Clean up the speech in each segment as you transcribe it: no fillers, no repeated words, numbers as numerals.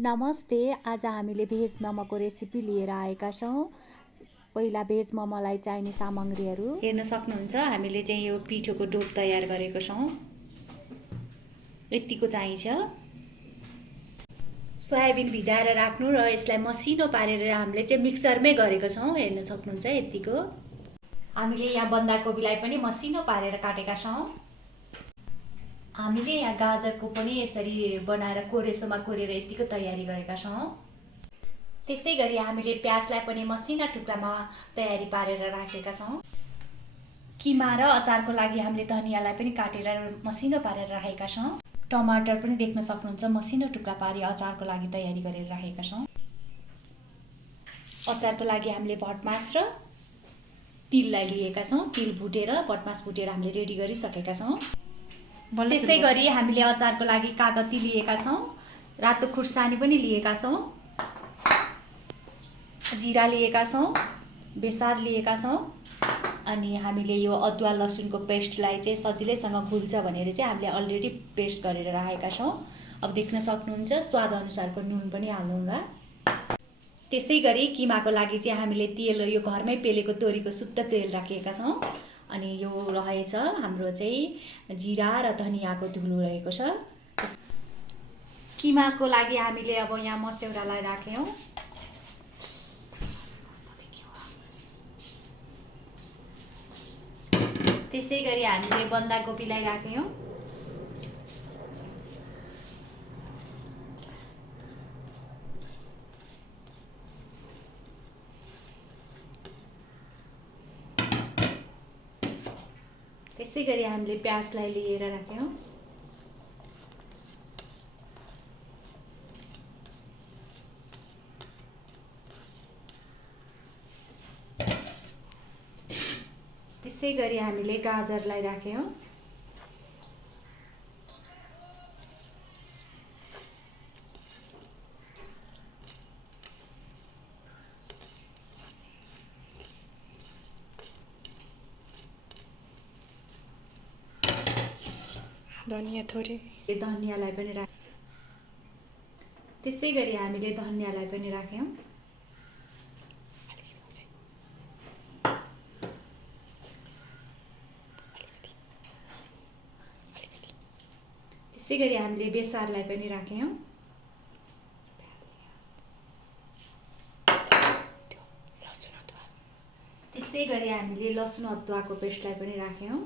नमस्ते। आज हामीले भेज मोमोको रेसिपी लिएर आएका छौँ। पहिला भेज मोमोलाई चाहिने सामग्रीहरू हेर्न सक्नुहुन्छ। हामीले चाहिँ यो पिठोको डोप तयार गरेको छौँ। यतिको चाहिन्छ। सोयाबिन भिजाएर राख्नु र यसलाई मसिनो पारेर हामीले चाहिँ मिक्सरमै गरेको छौँ। हेर्न सक्नुहुन्छ यतिको। हामीले यहाँ बन्दाकोपीलाई पनि मसिनो पारेर काटेका छौँ। हामीले यहाँ गाजरको पनि यसरी बनाएर कोरेसोमा कोरेर यतिको तयारी गरेका छौँ। त्यसै गरी हामीले प्याजलाई पनि मसिना टुक्रामा तयारी पारेर राखेका छौँ। किमा र अचारको लागि हामीले धनियाँलाई पनि काटेर मसिनो पारेर राखेका छौँ। टमाटर पनि देख्न सक्नुहुन्छ मसिनो टुक्रा पारी अचारको लागि तयारी गरेर राखेका छौँ। अचारको लागि हामीले भटमास र तिललाई लिएका छौँ। तिल भुटेर भटमास भुटेर हामीले रेडी गरिसकेका छौँ। त्यसै गरी हामीले अचारको लागि कागती लिएका छौँ। रातो खुर्सानी पनि लिएका छौँ। जिरा लिएका छौँ। बेसार लिएका छौँ। अनि हामीले यो अदुवा लसुनको पेस्टलाई चाहिँ सजिलैसँग घुल्छ भनेर चाहिँ हामीले अलरेडी पेस्ट गरेर राखेका छौँ। अब देख्न सक्नुहुन्छ स्वाद अनुसारको नुन पनि हाल्नुहोला। त्यसै गरी किमाको लागि चाहिँ हामीले तेल यो घरमै पेलेको तोरीको शुद्ध तेल राखेका छौँ। अनि यो रहेछ हाम्रो चाहिँ जिरा र धनियाँको धुलो रहेको छ। किमाको लागि हामीले अब यहाँ मस्यौरालाई राख्यौँ। त्यसै गरी हामीले बन्दाकोपीलाई राख्यौँ। त्यसै गरी हामीले प्याजलाई लिएर राख्यौँ। त्यसै गरी हामीले गाजरलाई राख्यौँ। धनियाँ थोरै धनियाँलाई पनि त्यसै गरी हामीले धनियाँलाई पनि राख्यौँ। त्यसै गरी हामीले बेसारलाई पनि राख्यौँ। त्यसै गरी हामीले लसुन अदुवाको पेस्टलाई पनि राख्यौँ।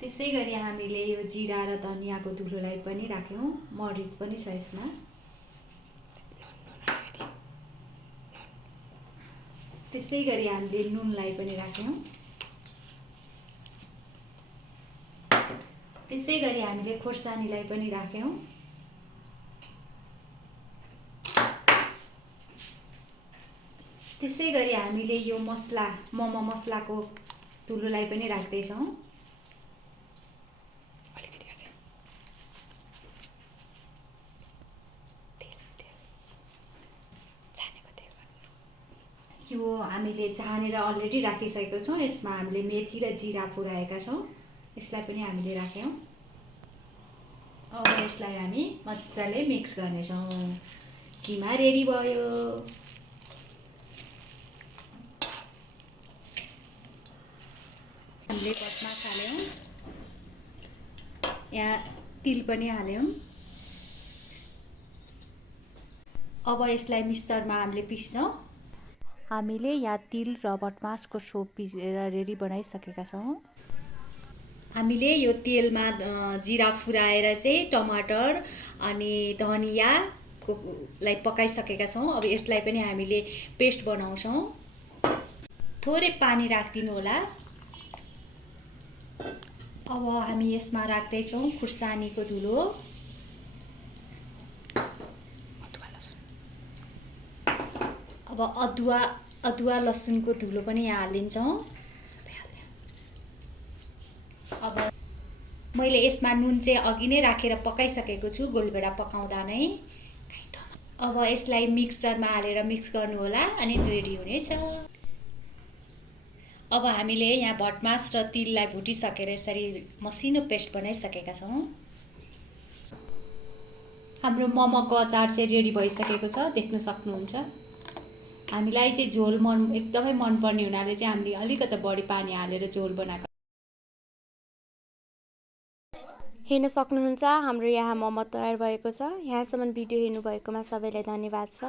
त्यसै गरी हामीले यो जिरा र धनियाँको धुलोलाई पनि राख्यौँ। मरिच पनि छ यसमा। त्यसै गरी हामीले नुनलाई पनि राख्यौँ। त्यसै गरी हामीले खोर्सानीलाई पनि राख्यौँ। त्यसै गरी हामीले यो मसला मोमो मसलाको धुलोलाई पनि राख्दैछौँ। यो हामीले छानेर अलरेडी राखिसकेको छौँ। यसमा हामीले मेथी र जिरा फुराएका छौँ। यसलाई पनि हामीले राख्यौँ। अब यसलाई हामी मजाले मिक्स गर्नेछौँ। किमा रेडी भयो। हामीले भटमास हाल्यौँ। यहाँ तिल पनि हाल्यौँ। अब यसलाई मिक्सरमा हामीले पिस्छौँ। हामीले यहाँ तिल र भटमासको सोप पिसेर रेडी बनाइसकेका छौँ। हामीले यो तेलमा जिरा फुराएर चाहिँ टमाटर अनि धनियाँलाई पकाइसकेका छौँ। अब यसलाई पनि हामीले पेस्ट बनाउँछौँ। थोरै पानी राखिदिनु होला। अब हामी यसमा राख्दैछौँ खुर्सानीको धुलो। अब अदुवा लसुनको धुलो पनि यहाँ हालिदिन्छौँ। अब मैले यसमा नुन चाहिँ अघि नै राखेर पकाइसकेको छु गोलभेडा पकाउँदा नै। अब यसलाई मिक्सचरमा हालेर मिक्स गर्नु होला अनि रेडी हुनेछ। अब हामीले यहाँ भटमास र तिललाई भुटिसकेर यसरी मसिनो पेस्ट बनाइसकेका छौँ। हाम्रो मोमोको अचार चाहिँ रेडी भइसकेको छ, देख्न सक्नुहुन्छ। हामीलाई चाहिँ झोल एकदमै मनपर्ने हुनाले चाहिँ हामीले अलिकति बढी पानी हालेर झोल बनाएको। हेर्न सक्नुहुन्छ हाम्रो यहाँ मोमो तयार भएको छ। यहाँसम्म भिडियो हेर्नुभएकोमा सबैलाई धन्यवाद छ।